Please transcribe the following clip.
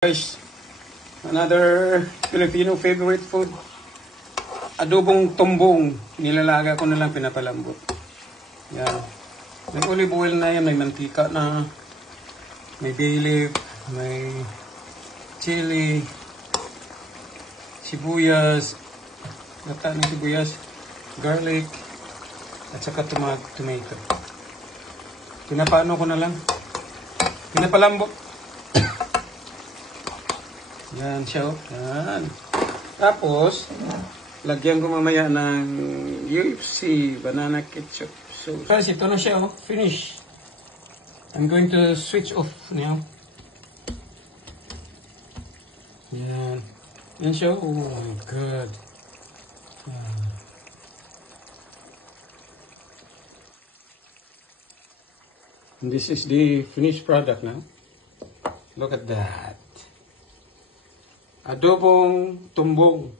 Guys, another Filipino favorite food. Adobong tumbong. Nilalaga ko na lang, pinapalambot. Yan. May olive oil na yan, may mantika na, may bay leaf, may chili, sibuyas, gata ng sibuyas, garlic, at saka tomato. Pinapano ko na lang. Pinapalambot. Yan siya, oh. Yan. Tapos, lagyan ko mamaya ng UFC banana ketchup sauce. Guys, ito na siya, oh. Finish. I'm going to switch off now. Yan. Yan siya, oh my God. Yan. And this is the finished product now. Look at that. Adobong tumbong.